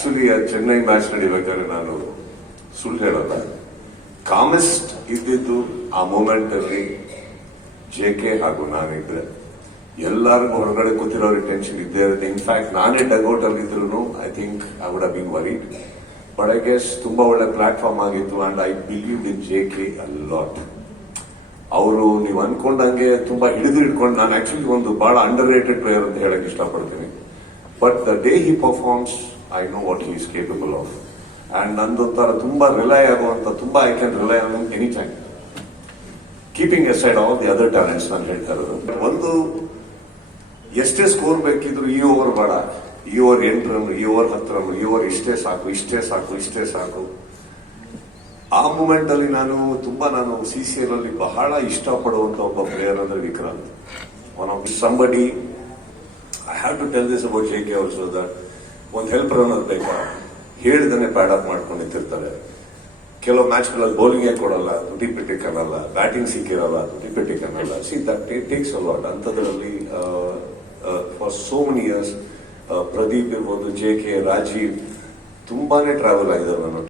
Actually Chennai match ನಡಿಬೇಕಾದ್ರೆ ನಾನು ಸುಳ್ಳು ಹೇಳಲ್ಲ, ಕಾಮೆಸ್ಟ್ ಇದ್ದಿದ್ದು ಆ ಮೂಮೆಂಟ್ ಅಲ್ಲಿ JK ಹಾಗೂ ನಾನಿದ್ರೆ ಎಲ್ಲರಿಗೂ ಹೊರಗಡೆ ಕೂತಿರೋರಿಗೆ ಟೆನ್ಷನ್ ಇದ್ದೇ ಇರುತ್ತೆ. ಇನ್ಫ್ಯಾಕ್ಟ್ ನಾನೇ ಡಗ್ಔಟ್ ಅಲ್ಲಿ ಇದ್ರು I think I would have been worried. But I guess ತುಂಬಾ ಒಳ್ಳೆ ಪ್ಲಾಟ್ಫಾರ್ಮ್ ಆಗಿತ್ತು and I believe in JK a lot. ಅವರು ನೀವು ಅನ್ಕೊಂಡಂಗೆ ತುಂಬಾ ಹಿಡಿಕೊಂಡು, ನಾನು ಆಕ್ಚುಲಿ ಒಂದು ಬಹಳ ಅಂಡರ್ ರೇಟೆಡ್ ಪ್ಲೇಯರ್ ಅಂತ ಹೇಳಕ್ ಇಷ್ಟಪಡ್ತೀನಿ. But the day he performs I know what he is capable of. And ನಂದೊಂಥರ ತುಂಬಾ ರಿಲೈ ಆಗುವಂತ, ತುಂಬಾ I can rely on any time, keeping aside all the other talents. ನಾನು ಹೇಳ್ತಾ ಇರೋದು ಒಂದು, ಎಷ್ಟೇ ಸ್ಕೋರ್ ಬೇಕಿದ್ರು ಈ ಓವರ್ ಬೇಡ, ಈ ಓವರ್ 8 ರನ್, ಈ ಓವರ್ 10 ರನ್, ಈ ಓವರ್ ಇಷ್ಟೇ ಸಾಕು, ಇಷ್ಟೇ ಸಾಕು, ಇಷ್ಟೇ ಸಾಕು. ಆ ಮೂಮೆಂಟ್ ಅಲ್ಲಿ ನಾನು CCL ಅಲ್ಲಿ ಬಹಳ ಇಷ್ಟಪಡುವಂತ ಒಬ್ಬ ಪ್ಲೇಯರ್ ಅಂದ್ರೆ Vikrant. One of somebody I have to tell this about JK also, that ಒಂದು ಹೆಲ್ಪ್ ರನ್ನರ್ ಬೇಕಾ ಹೇಳಿದನೆ ಪ್ಯಾಡ್ ಅಪ್ ಮಾಡ್ಕೊಂಡು ನಿಂತಿರ್ತಾರೆ. ಕೆಲವು ಮ್ಯಾಚ್ಗಳಲ್ಲಿ ಬೌಲಿಂಗ್ ಕೊಡಲ್ಲ, ತುಟಿ ಪಿಟಿ ಕನ್ನಲ್ಲ, ಬ್ಯಾಟಿಂಗ್ ಸಿಕ್ಕಿರಲ್ಲ, ತುಟಿ ಪಿಟಿ ಕನ್ನಲ್ಲ. See that takes a lot. ಅಂಥದ್ರಲ್ಲಿ for so many years Pradeep ಇರ್ಬೋದು, JK, ರಾಜೀವ್ ತುಂಬಾನೇ ಟ್ರಾವೆಲ್ ಆಗಿದ್ದಾರೆ ನಾನು.